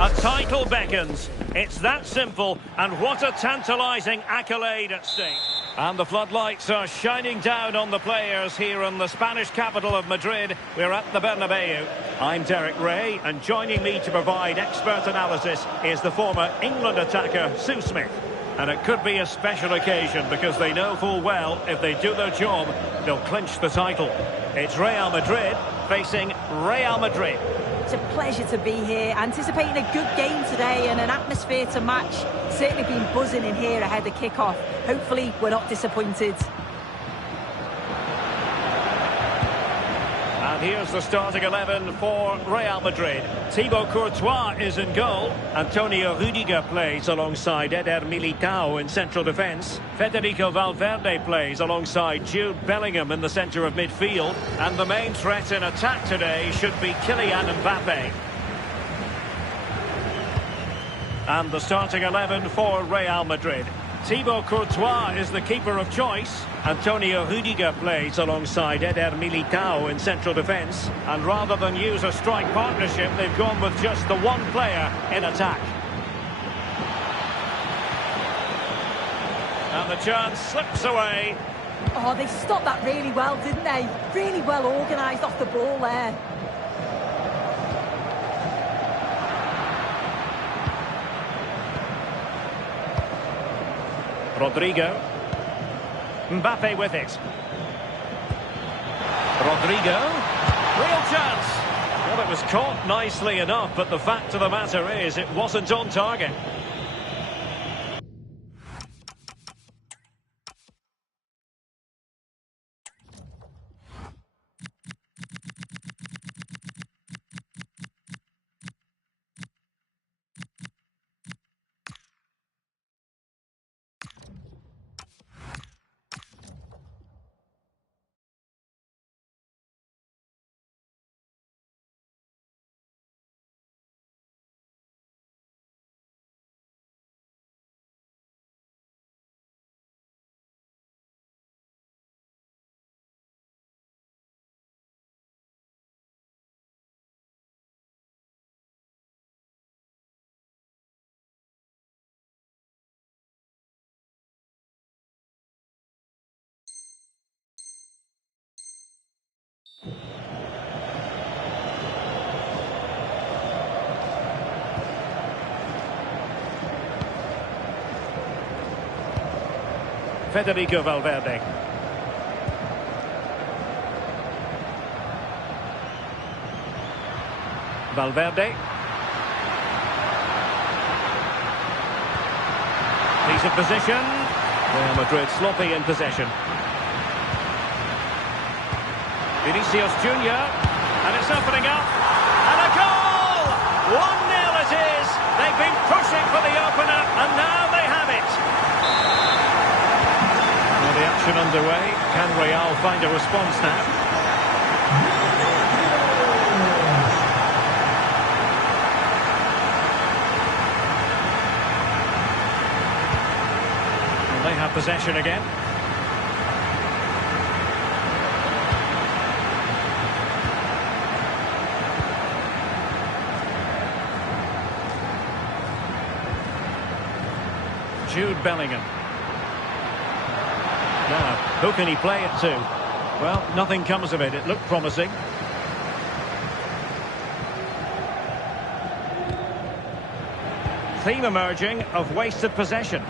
A title beckons. It's that simple, and what a tantalising accolade at stake. And the floodlights are shining down on the players here in the Spanish capital of Madrid. We're at the Bernabeu. I'm Derek Ray, and joining me to provide expert analysis is the former England attacker, Sue Smith. And it could be a special occasion because they know full well if they do their job, they'll clinch the title. It's Real Madrid facing Real Madrid. It's a pleasure to be here, anticipating a good game today and an atmosphere to match. Certainly been buzzing in here ahead of kick-off. Hopefully we're not disappointed. And here's the starting 11 for Real Madrid. Thibaut Courtois is in goal. Antonio Rudiger plays alongside Eder Militao in central defence. Federico Valverde plays alongside Jude Bellingham in the centre of midfield. And the main threat in attack today should be Kylian Mbappe. And the starting 11 for Real Madrid. Thibaut Courtois is the keeper of choice. Antonio Rudiger plays alongside Eder Militao in central defence. And rather than use a strike partnership, they've gone with just the one player in attack. And the chance slips away. Oh, they stopped that really well, didn't they? Really well organised off the ball there. Rodrigo. Mbappe with it. Rodrigo. Real chance. Well, it was caught nicely enough, but the fact of the matter is it wasn't on target. Federico Valverde. Valverde. He's in position. Real Madrid sloppy in possession. Vinicius Junior. And it's opening up. And a goal! 1-0 it is. They've been pushing for the opener, and now they have it. The action underway. Can Real find a response now? And they have possession again. Jude Bellingham. Now, who can he play it to? Well, nothing comes of it. It looked promising. Theme emerging of wasted possession.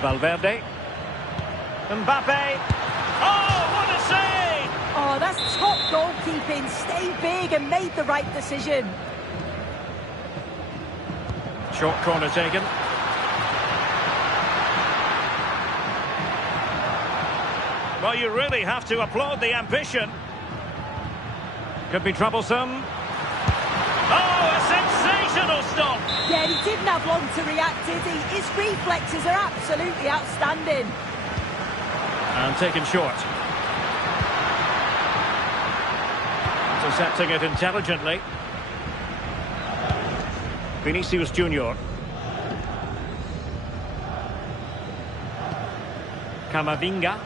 Valverde. Mbappe. Oh, what a save! Oh, that's top goalkeeping. Stayed big and made the right decision. Short corner taken. Well, you really have to applaud the ambition. Could be troublesome. Oh, a sensational stop! Yeah, he didn't have long to react, did he? His reflexes are absolutely outstanding. And taken short. Intercepting it intelligently. Vinicius Junior. Camavinga.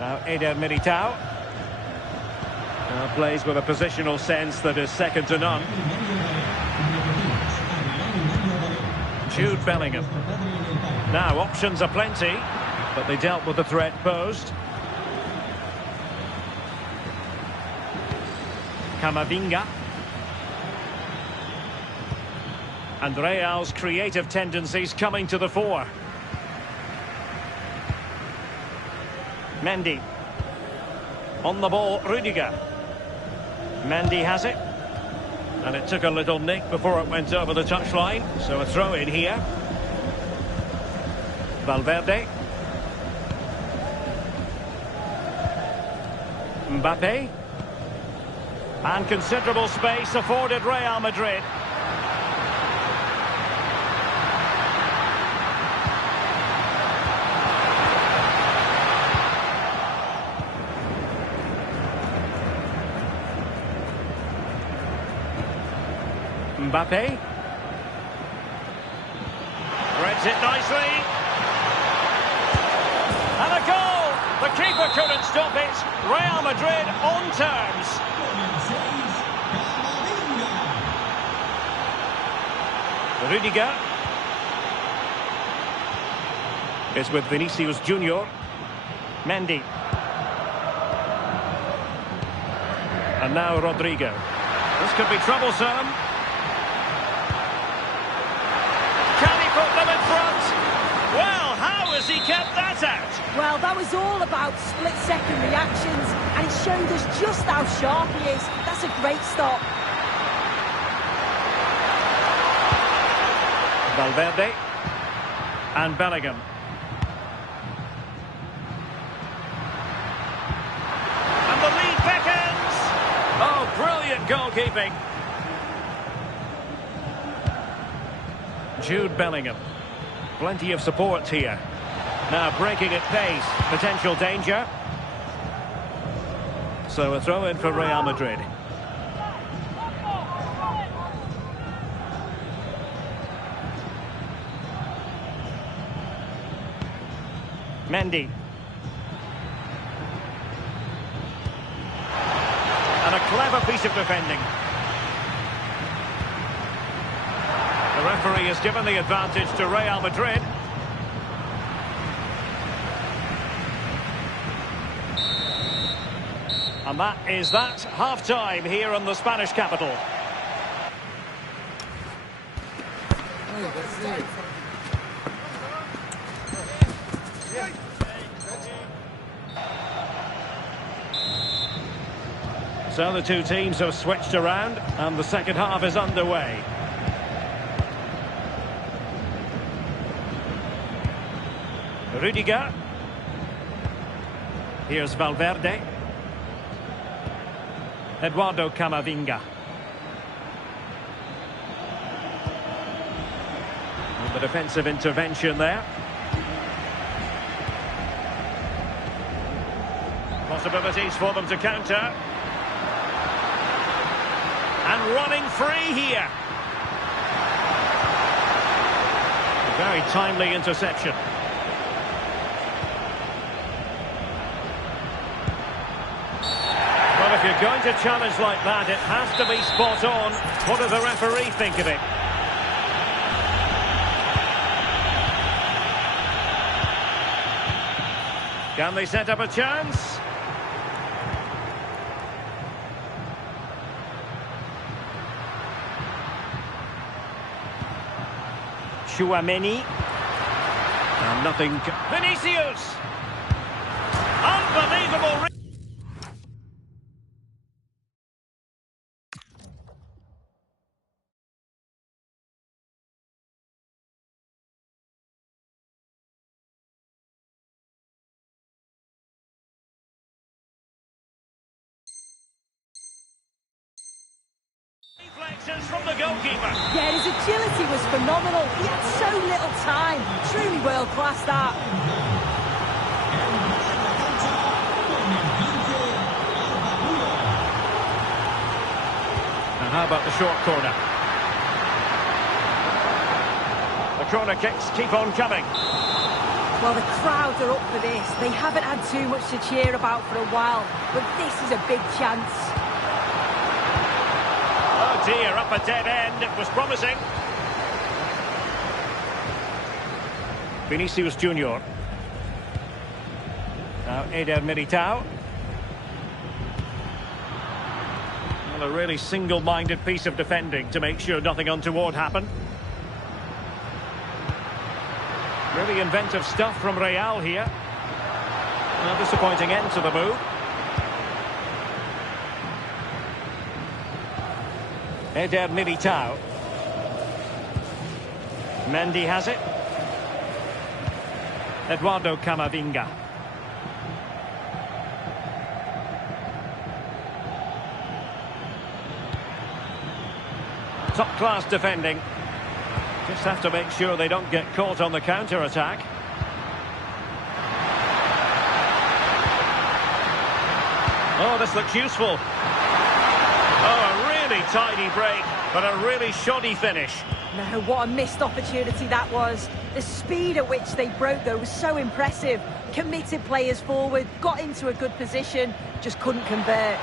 Now Eder Militao. Now plays with a positional sense that is second to none. Jude Bellingham. Now options are plenty, but they dealt with the threat posed. Camavinga. And Real's creative tendencies coming to the fore. Mendy. On the ball, Rudiger. Mendy has it. And it took a little nick before it went over the touchline. So a throw in here. Valverde. Mbappe. And considerable space afforded Real Madrid. Mbappe. Threads it nicely. And a goal! The keeper couldn't stop it. Real Madrid on terms. Rudiger. It's with Vinicius Junior. Mendy. And now Rodrigo. This could be troublesome. Can he put them in front? Well, how has he kept that out? Well, that was all about split-second reactions, and it showed us just how sharp he is. That's a great stop. Valverde. And Bellingham. And the lead beckons! Oh, brilliant goalkeeping. Jude Bellingham. Plenty of support here. Now breaking at pace. Potential danger. So a throw in for Real Madrid. Mendy. And a clever piece of defending. The referee has given the advantage to Real Madrid. And that is that. Half-time here in the Spanish capital. So the two teams have switched around and the second half is underway. Rudiger. Here's Valverde. Eduardo Camavinga. And the defensive intervention there. Possibilities for them to counter. And running free here. A very timely interception. Well, if you're going to challenge like that, it has to be spot on. What does the referee think of it? Can they set up a chance? Chouameni. And nothing. Vinicius! Unbelievable. Reflexes from the goalkeeper. Yeah, his agility was phenomenal. He had so little time. Truly world-class, that. And how about the short corner? A corner kicks keep on coming. Well, the crowd are up for this. They haven't had too much to cheer about for a while, but this is a big chance. Oh dear, up a dead end. It was promising. Vinicius Junior. Now Eder Militao. Well, a really single-minded piece of defending to make sure nothing untoward happened. Really inventive stuff from Real here. A disappointing end to the move. Eder Militao. Mendy has it. Eduardo Camavinga. Top-class defending. Just have to make sure they don't get caught on the counter-attack. Oh, this looks useful. Oh, a really tidy break, but a really shoddy finish. No, what a missed opportunity that was. The speed at which they broke, though, was so impressive. Committed players forward, got into a good position, just couldn't convert.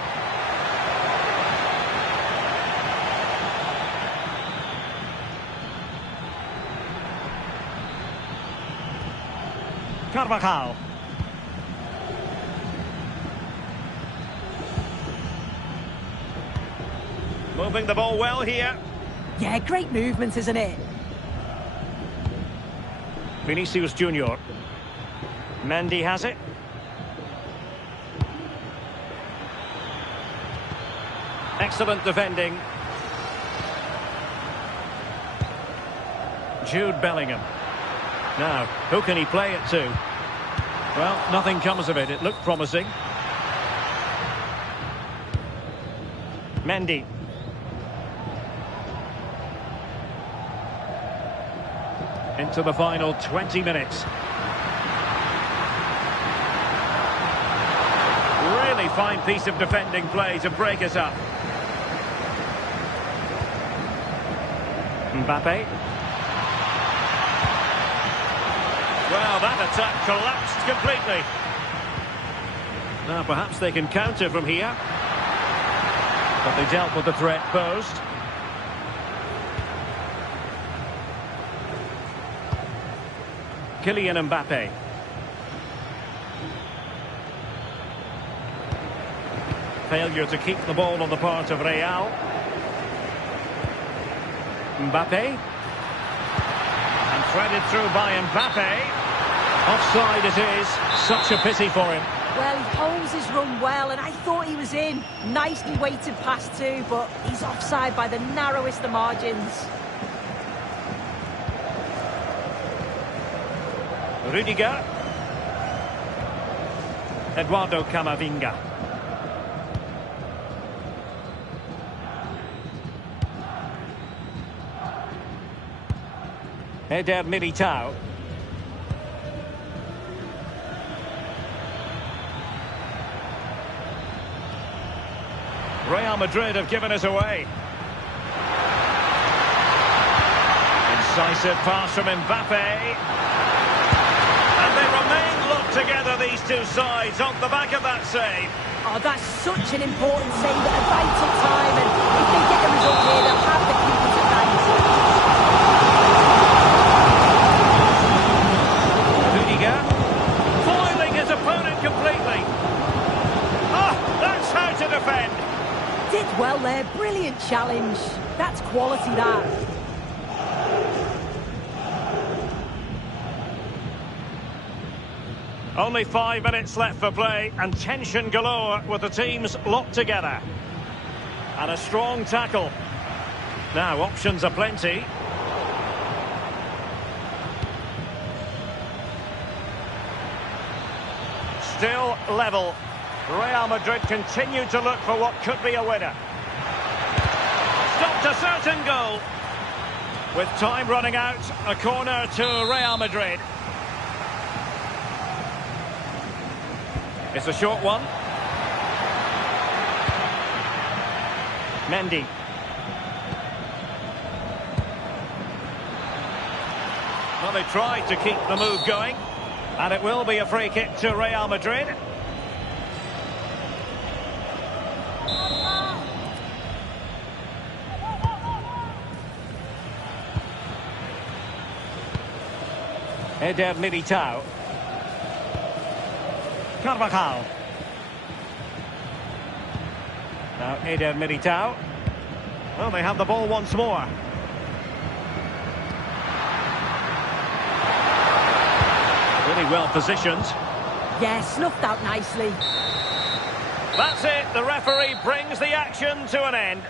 Carvajal. Moving the ball well here. Yeah, great movement, isn't it? Vinicius Junior. Mendy has it. Excellent defending. Jude Bellingham. Now, who can he play it to? Well, nothing comes of it. It looked promising. Mendy. Into the final 20 minutes. Really fine piece of defending play to break us up. Mbappe. Well, that attack collapsed completely. Now, perhaps they can counter from here. But they dealt with the threat posed. Kylian Mbappe. Failure to keep the ball on the part of Real. Mbappe. And threaded through by Mbappe. Offside it is. Such a pity for him. Well, he holds his run well, and I thought he was in. Nicely weighted pass too, but he's offside by the narrowest of margins. Rudiger. Eduardo Camavinga. Eder Militao. Real Madrid have given us away. Incisive pass from Mbappe. And they remain locked together, these two sides, on the back of that save. Oh, that's such an important save at a vital time, and if they get the result here, they'll have the keepers at night. Rudiger, foiling his opponent completely. Ah, that's how to defend. Did well there, brilliant challenge. That's quality, that. Only 5 minutes left for play, and tension galore with the teams locked together. And a strong tackle. Now, options are plenty. Still level. Real Madrid continue to look for what could be a winner. Stopped a certain goal. With time running out, a corner to Real Madrid. It's a short one. Mendy. Well, they tried to keep the move going. And it will be a free kick to Real Madrid. Eder Militao. Carvajal. Now Eder Militao. Well, they have the ball once more. Really well positioned. Yeah, snuffed out nicely. That's it. The referee brings the action to an end.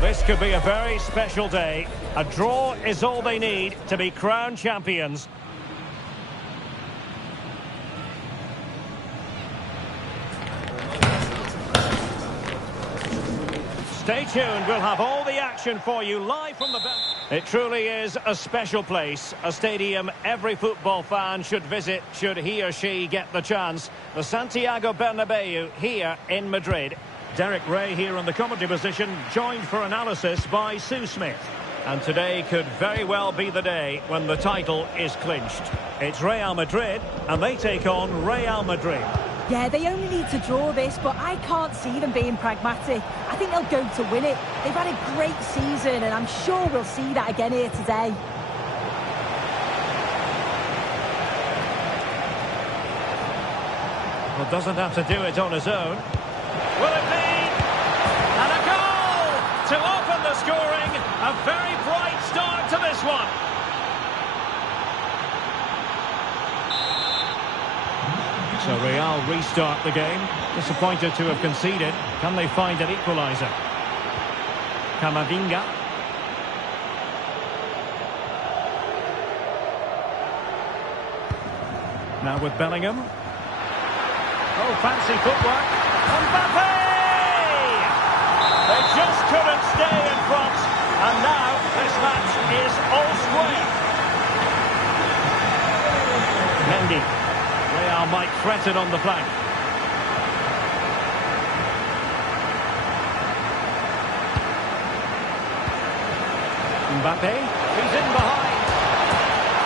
This could be a very special day. A draw is all they need to be crowned champions. Stay tuned, we'll have all the action for you live from the bench. It truly is a special place, a stadium every football fan should visit should he or she get the chance. The Santiago Bernabeu here in Madrid. Derek Ray here in the commentary position, joined for analysis by Sue Smith. And today could very well be the day when the title is clinched. It's Real Madrid, and they take on Real Madrid. Yeah, they only need to draw this, but I can't see them being pragmatic. I think they'll go to win it. They've had a great season, and I'm sure we'll see that again here today. Well, doesn't have to do it on his own. Will it be? And a goal to open the scoring. A very bright start to this one. So Real restart the game. Disappointed to have conceded. Can they find an equaliser? Camavinga. Now with Bellingham. Oh, fancy footwork. Mbappe! They just couldn't stay in front. And now this match is all square. Mendy. Real might threaten on the flank. Mbappe, he's in behind.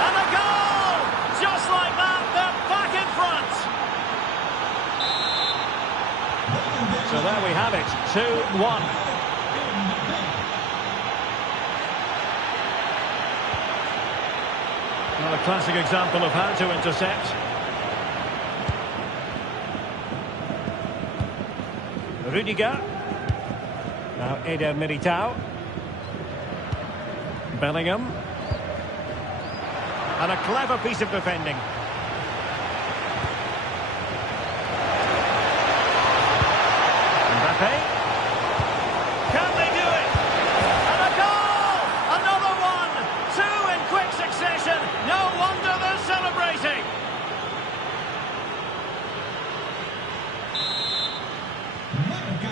And a goal! Just like that, they're back in front. So there we have it, 2-1. Well, a classic example of how to intercept. Rudiger. Now Eder Militao. Bellingham. And a clever piece of defending. Mbappe. Can they do it? And a goal! Another one! Two in quick succession. No wonder they're celebrating.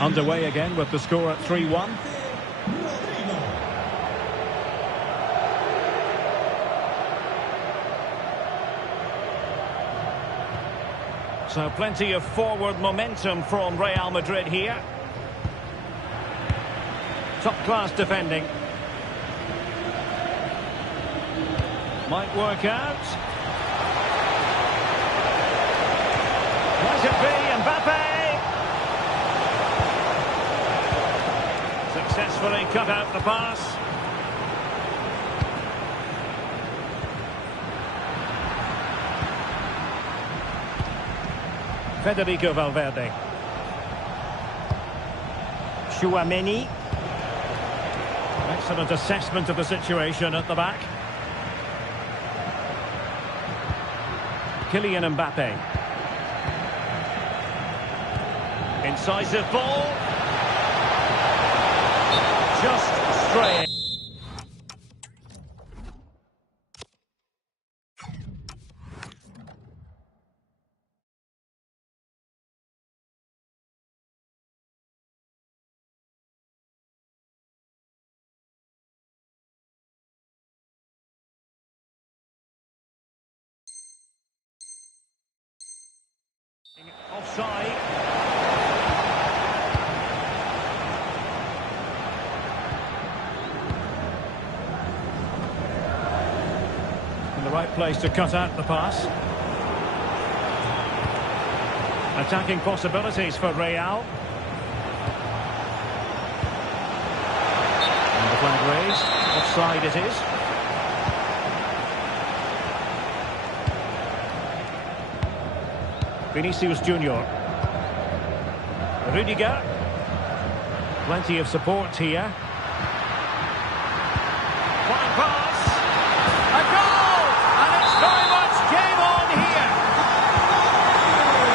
Underway again with the score at 3-1. So plenty of forward momentum from Real Madrid here. Top-class defending. Might work out. Might it be Mbappe? Successfully cut out the pass. Federico Valverde. Tchouaméni. Excellent assessment of the situation at the back. Kylian Mbappe. Incisive ball. Just straying. Offside. In the right place to cut out the pass. Attacking possibilities for Real. And the flag raised. Offside it is. Vinicius Junior. Rudiger. Plenty of support here. Fine pass. A goal! And it's very much game on here.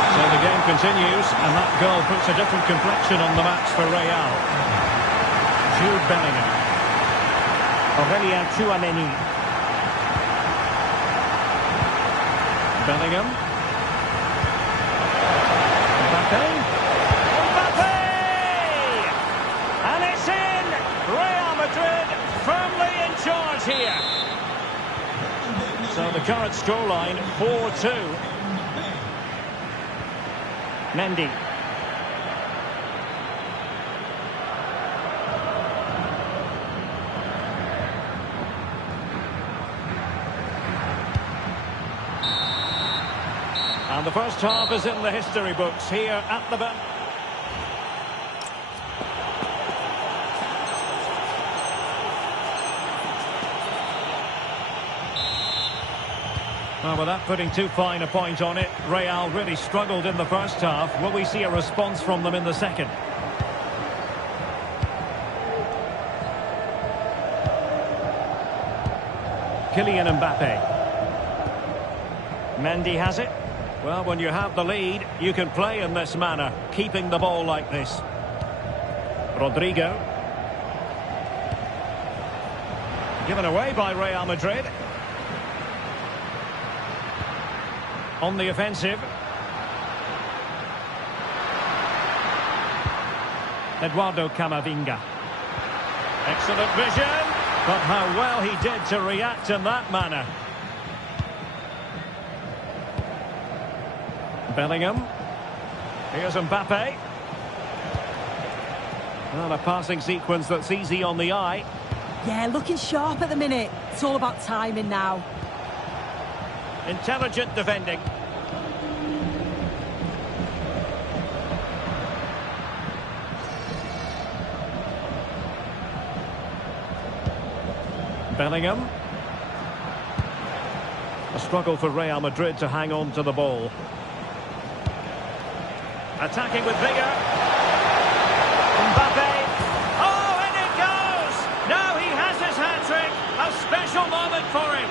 So the game continues, and that goal puts a different complexion on the match for Real. Jude Bellingham. Aurelien Tchouaméni. Bellingham. Mbappe! And it's in! Real Madrid firmly in charge here. So the current scoreline, 4-2. Mendy. And the first half is in the history books here at the bench. Well, without putting too fine a point on it, Real really struggled in the first half. Will we see a response from them in the second? Kylian Mbappe. Mendy has it. Well, when you have the lead, you can play in this manner, keeping the ball like this. Rodrigo. Given away by Real Madrid. On the offensive. Eduardo Camavinga. Excellent vision. But how well he did to react in that manner. Bellingham. Here's Mbappe. Well, a passing sequence that's easy on the eye. Yeah, looking sharp at the minute. It's all about timing now. Intelligent defending. Bellingham. A struggle for Real Madrid to hang on to the ball. Attacking with vigour. Mbappe. Oh, and it goes! Now he has his hat-trick. A special moment for him.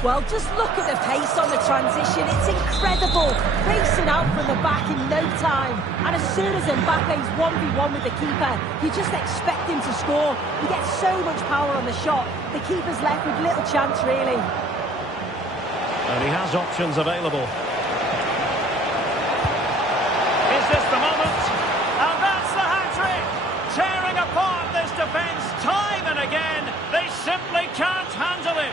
Well, just look at the pace on the transition. It's incredible. Racing out from the back in no time. And as soon as Mbappe's 1v1 with the keeper, you just expect him to score. He gets so much power on the shot. The keeper's left with little chance, really. And he has options available. Is this the moment? And that's the hat-trick! Tearing apart this defence time and again. They simply can't handle him.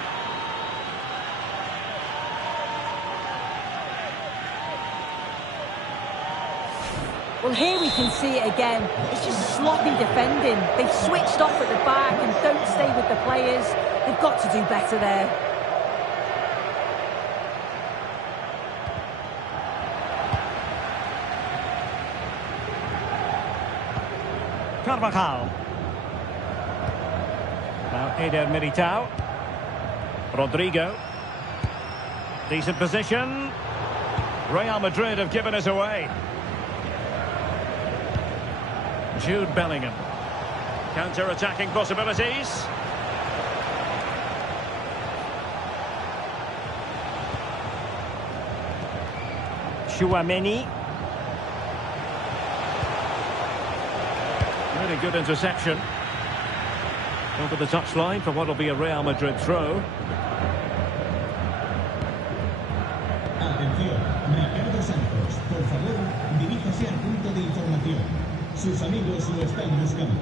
Well, here we can see it again. It's just sloppy defending. They've switched off at the back and don't stay with the players. They've got to do better there. Carvajal. Now Eder Militao. Rodrigo. Decent position. Real Madrid have given us away. Jude Bellingham. Counter-attacking possibilities. Chouameni. Really good interception. Over the touchline for what will be a Real Madrid throw. Atención, Ricardo Santos, por favor, diríjase al punto de información. Sus amigos lo están buscando.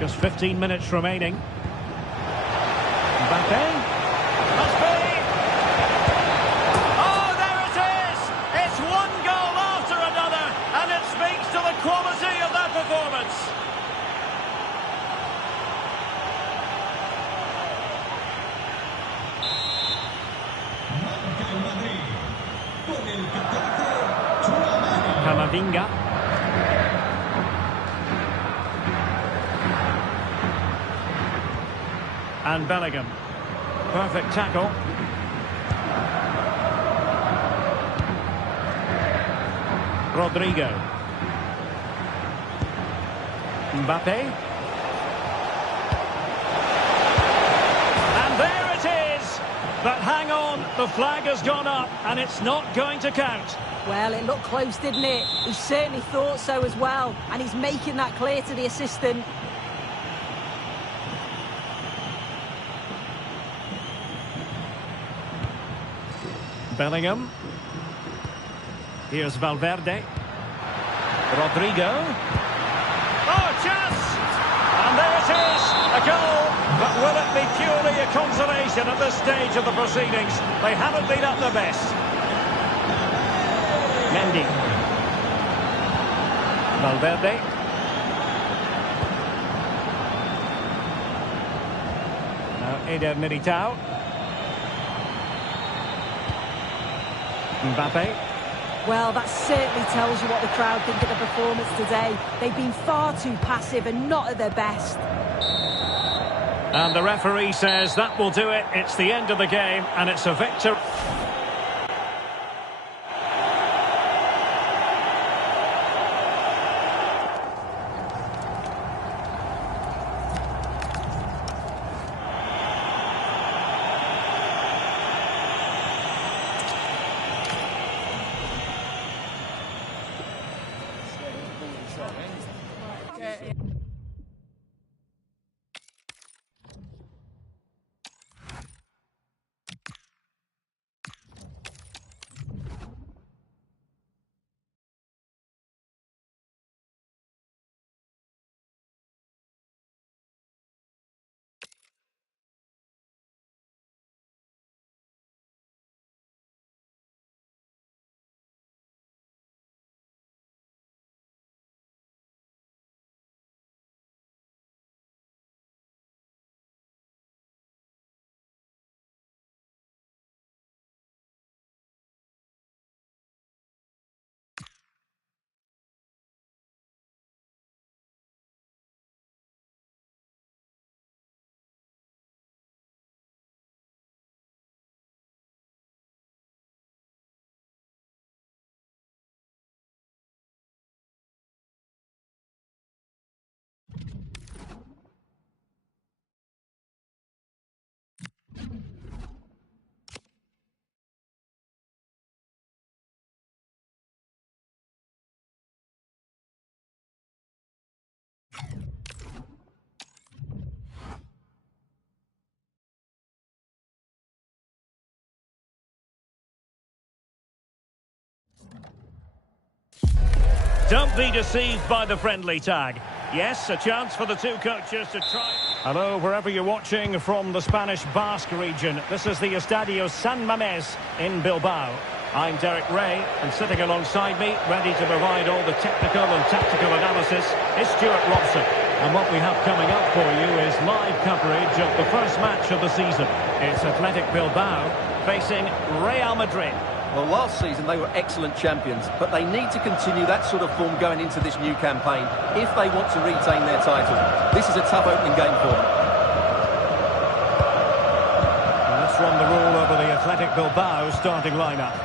Just 15 minutes remaining. Mbappe. Must be. Oh, there it is! It's one goal after another, and it speaks to the quality of that performance. Marca el Madrid. Con el 14, Camavinga. And Bellingham. Perfect tackle. Rodrigo. Mbappe. And there it is! But hang on, the flag has gone up and it's not going to count. Well, it looked close, didn't it? He certainly thought so as well. And he's making that clear to the assistant. Bellingham. Here's Valverde. Rodrigo. Oh, chance! And there it is, a goal. But will it be purely a consolation at this stage of the proceedings? They haven't been at their best. Mendy. Valverde. Now Eder Militao. Mbappe. Well, that certainly tells you what the crowd think of the performance today. They've been far too passive and not at their best. And the referee says that will do it. It's the end of the game and it's a victory. Don't be deceived by the friendly tag. Yes, a chance for the two coaches to try. Hello, wherever you're watching from the Spanish Basque region. This is the Estadio San Mamés in Bilbao. I'm Derek Ray, and sitting alongside me, ready to provide all the technical and tactical analysis, is Stuart Robson. And what we have coming up for you is live coverage of the first match of the season. It's Athletic Bilbao facing Real Madrid. Well, last season they were excellent champions, but they need to continue that sort of form going into this new campaign if they want to retain their title. This is a tough opening game for them. Well, let's run the rule over the Athletic Bilbao starting lineup.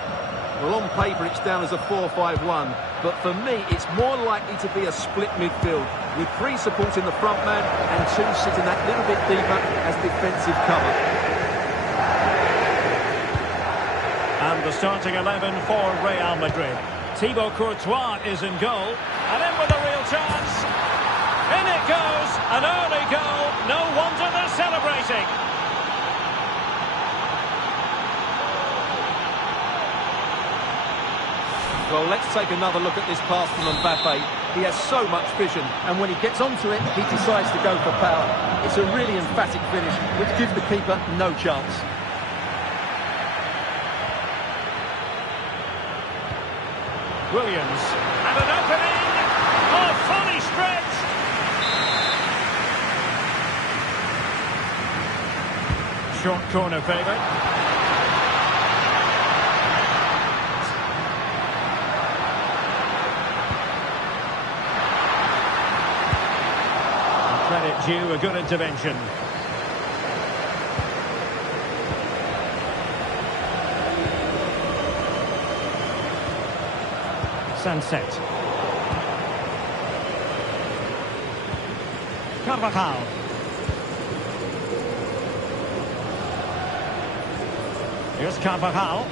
Well, on paper it's down as a 4-5-1, but for me it's more likely to be a split midfield, with 3 supporting the front man and 2 sitting that little bit deeper as defensive cover. And the starting 11 for Real Madrid. Thibaut Courtois is in goal. And in with a real chance. In it goes. An early goal. No wonder they're celebrating. Well, let's take another look at this pass from Mbappe. He has so much vision, and when he gets onto it, he decides to go for power. It's a really emphatic finish, which gives the keeper no chance. Williams, and an opening, oh, fully stretched. Short corner favourite. Credit due, a good intervention. Sunset. Carvajal. Here's Carvajal.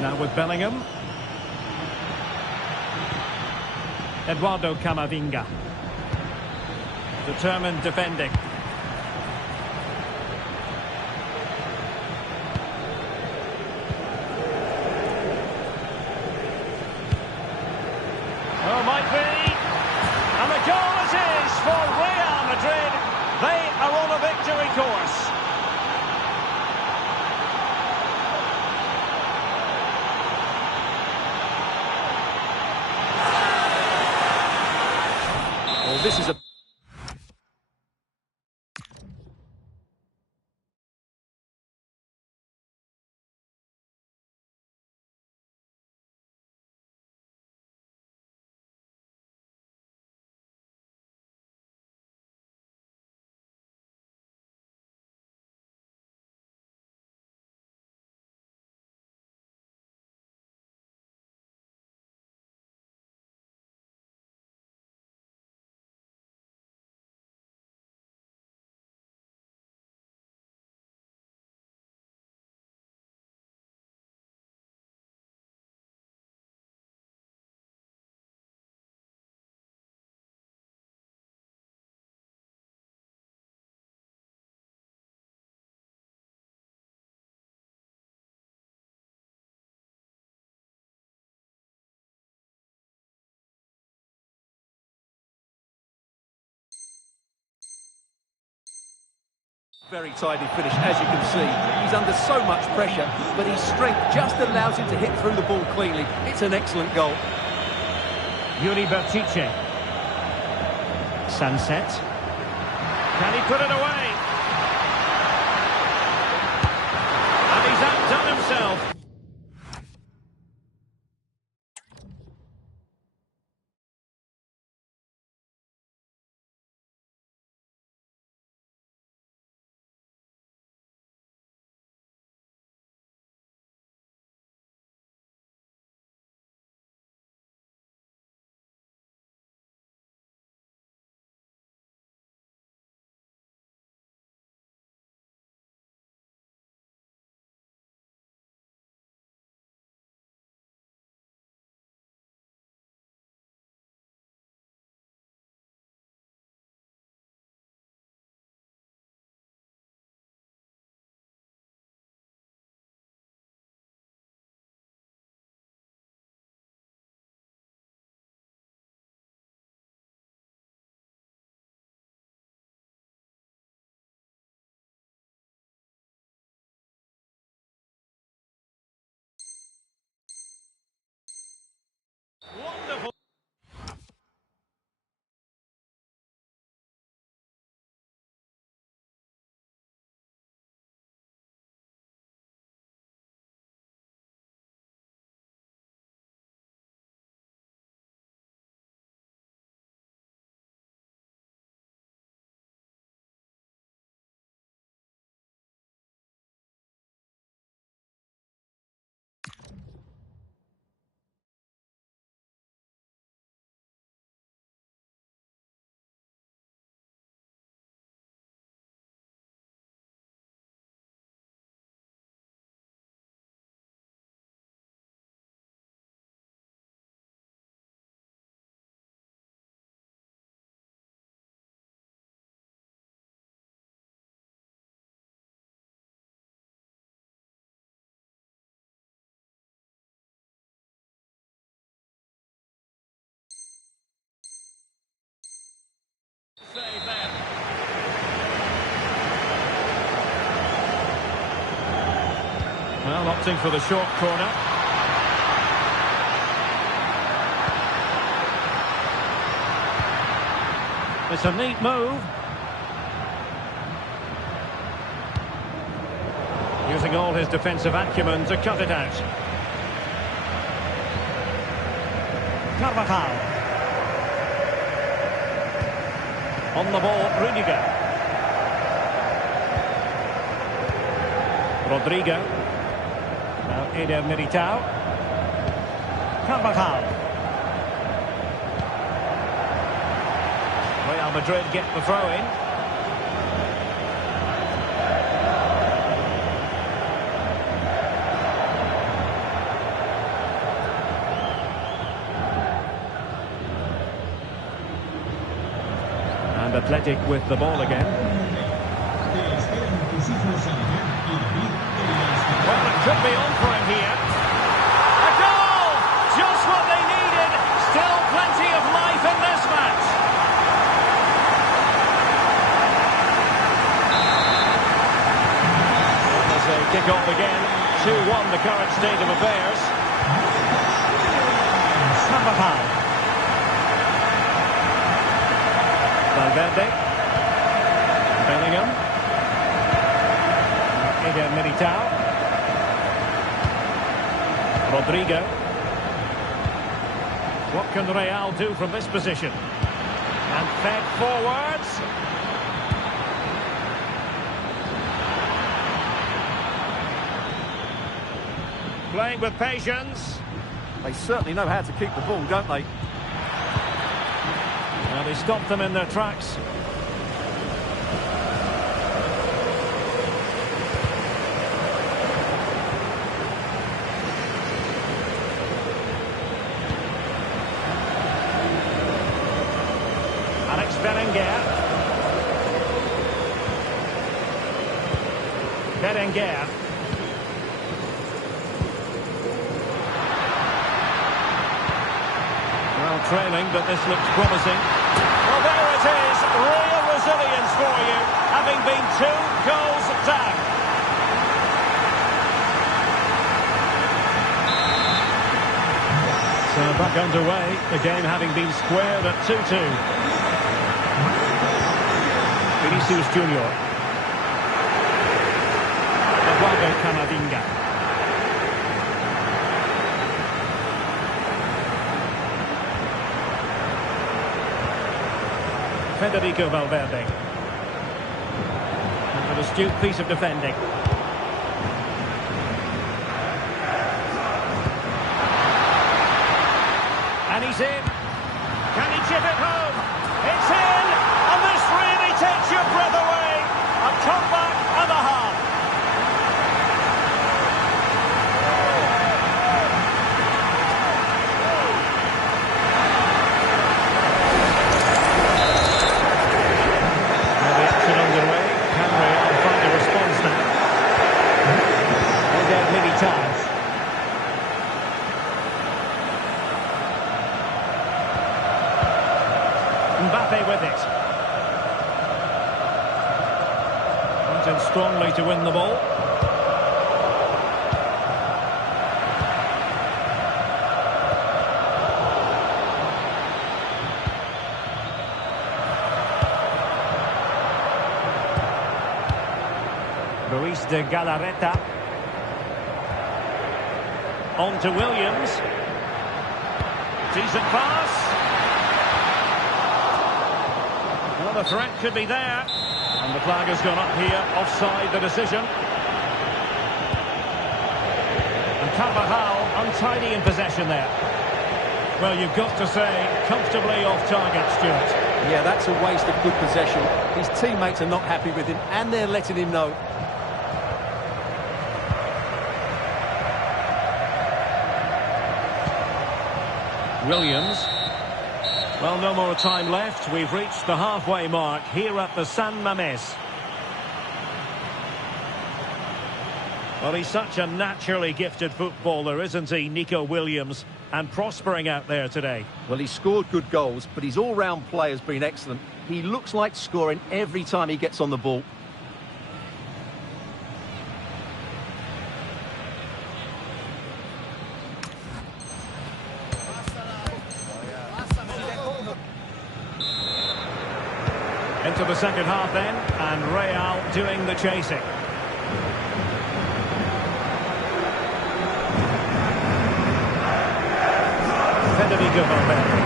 Now with Bellingham. Eduardo Camavinga. Determined defending. Oh, might be. And the goal it is for Real Madrid. They are on a victory course. Well, this is a very tidy finish, as you can see. He's under so much pressure, but his strength just allows him to hit through the ball cleanly. It's an excellent goal. Yuri Bertice. Sunset. Can he put it away? And he's outdone himself. Well, opting for the short corner. It's a neat move. Using all his defensive acumen to cut it out. Carvajal. On the ball, Rudiger. Rodrigo. Now Eder Militao. Carvajal. Real Madrid get the throw-in. And Athletic with the ball again. Well, it could be on for him here. A goal! Just what they needed. Still plenty of life in this match. As they kick off again, 2-1 the current state of affairs. Carvajal. Valverde. Bellingham. Eder Militao. Rodrigo. What can Real do from this position? And fed forwards. Playing with patience. They certainly know how to keep the ball, don't they? Well, they stopped them in their tracks. Berenguer. Well, trailing, but this looks promising. Well, there it is. Real resilience for you, having been 2 goals down. So back underway, the game having been squared at 2-2. Vinicius Junior. Eduardo Camavinga. Federico Valverde. And an astute piece of defending. And he's in. Can he chip it home? It's in! And this really takes your breath away. A comeback and a half. Now the action underway. Can Real find a response now? Eder Militao. Mbappe with it. Went in strongly to win the ball. Luis de Galarreta. On to Williams. Decent pass. Well, the threat could be there. And the flag has gone up here, offside the decision. And Carvajal untidy in possession there. Well, you've got to say, comfortably off target, Stuart. Yeah, that's a waste of good possession. His teammates are not happy with him, and they're letting him know. Williams. Well, no more time left. We've reached the halfway mark here at the San Mamés. Well, he's such a naturally gifted footballer, isn't he, Nico Williams? And prospering out there today. Well, he's scored good goals, but his all-round play has been excellent. He looks like scoring every time he gets on the ball. Into the second half then, and Real doing the chasing. Federico Valverde.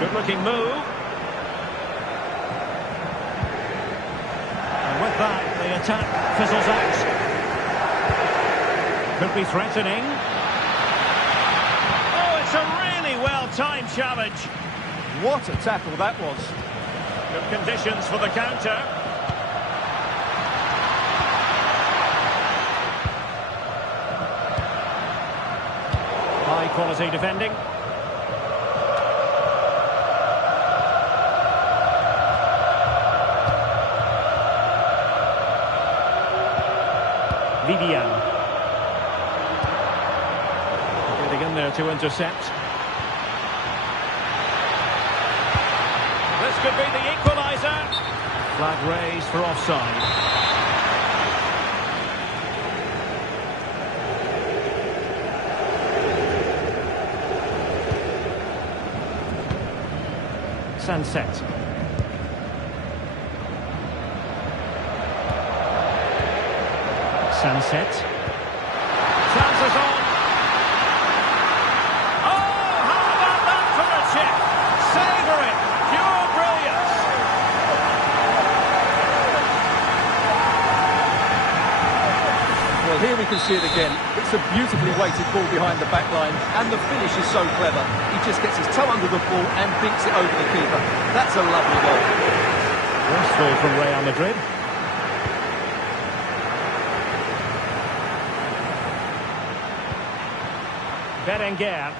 Good-looking move. And with that, the attack fizzles out. Could be threatening. Oh, it's a really well-timed challenge. What a tackle that was. Good conditions for the counter. High-quality defending. Vivian. Getting in there to intercept. This could be the equaliser. Flag raised for offside. Sunset. Sunset. Chances on. Oh, how about that for a chip? Savour it. Pure brilliance. Well, here we can see it again. It's a beautifully weighted ball behind the back line, and the finish is so clever. He just gets his toe under the ball and beats it over the keeper. That's a lovely goal. Wasteful from Real Madrid. Berenguer.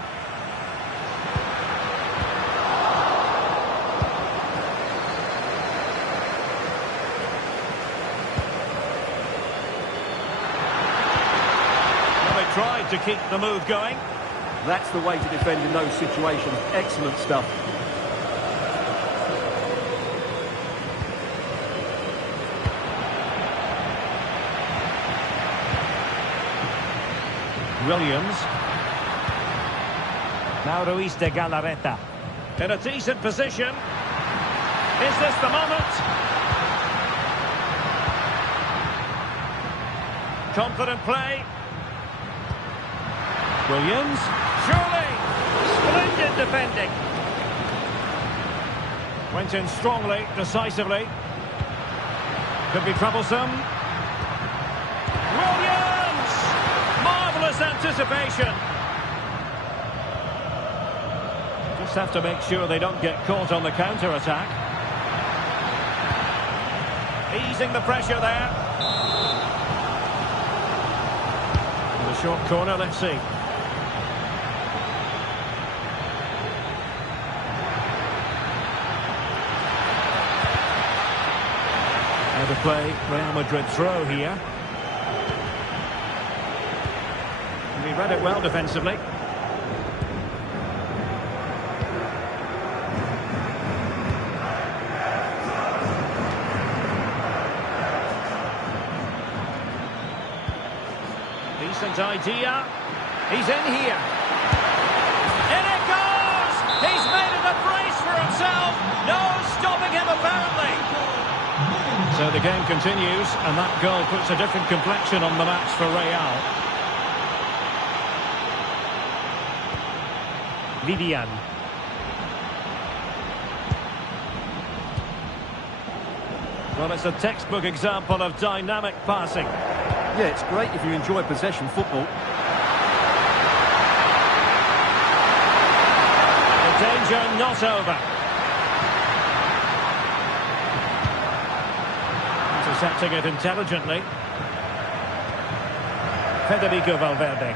Well, they tried to keep the move going. That's the way to defend in those situations. Excellent stuff. Williams. Now Ruiz de Galarreta. In a decent position. Is this the moment? Confident play. Williams. Surely. Splendid defending. Went in strongly, decisively. Could be troublesome. Williams! Marvellous anticipation. Just have to make sure they don't get caught on the counter-attack. Easing the pressure there. The short corner, let's see. Out of play, Real Madrid throw here. And he read it well defensively. Decent idea. He's in here. In it goes! He's made it a brace for himself. No stopping him, apparently. So the game continues, and that goal puts a different complexion on the match for Real. Vivian. Well, it's a textbook example of dynamic passing. Yeah, it's great if you enjoy possession football. The danger not over. Intercepting it intelligently. Federico Valverde.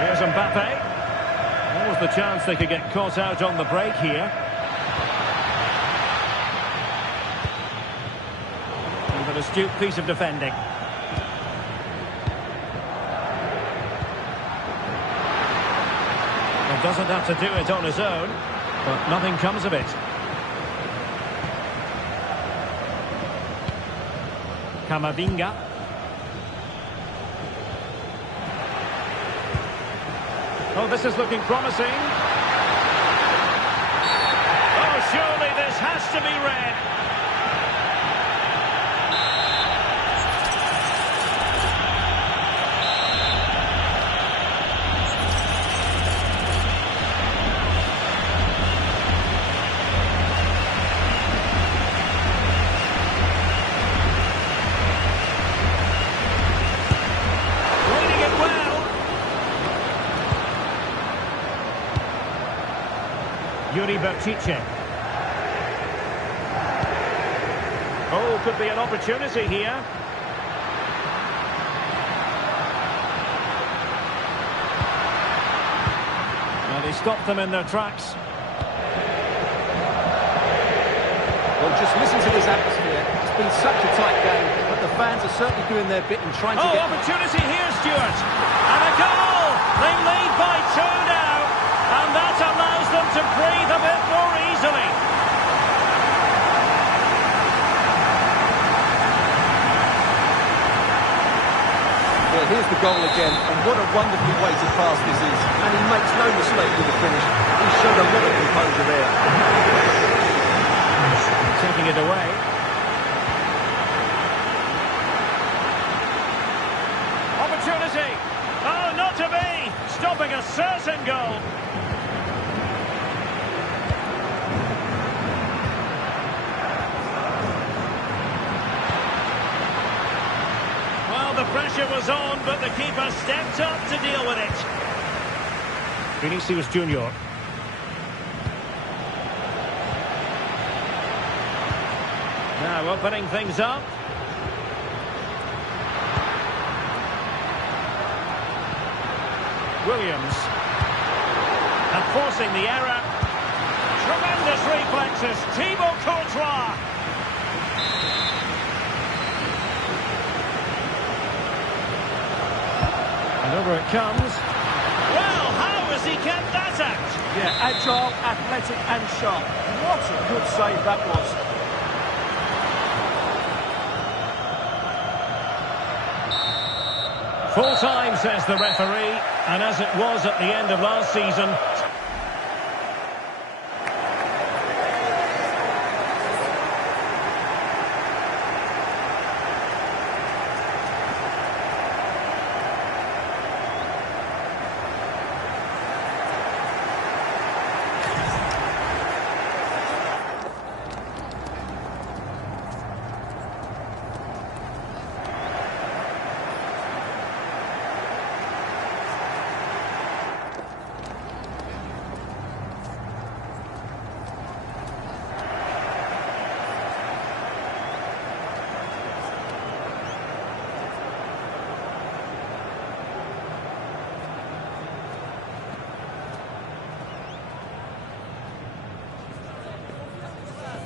Here's Mbappe. What was the chance they could get caught out on the break here? And an astute piece of defending. He doesn't have to do it on his own, but nothing comes of it. Camavinga. Oh, this is looking promising. has to be read. Yuri Bertice. Oh, could be an opportunity here. And he stopped them in their tracks. Well, just listen to this atmosphere. It's been such a tight game, but the fans are certainly doing their bit and trying to get... Oh, opportunity here, Stuart. And a goal! They lead by 2 now. And that allows them to breathe a bit more easily. Well, here's the goal again, and what a wonderful way to pass this is. And he makes no mistake with the finish. He showed a lot of composure there. Taking it away. Opportunity. Oh, not to be. Stopping a certain goal. Well, the pressure was on, but the keeper stepped up to deal with it. Vinicius Junior. Now opening things up. Williams. And forcing the error. Tremendous reflexes. Thibaut Courtois. And over it comes. Well, how has he kept that out? Yeah, agile, athletic and sharp. What a good save that was. Full time, says the referee, and as it was at the end of last season,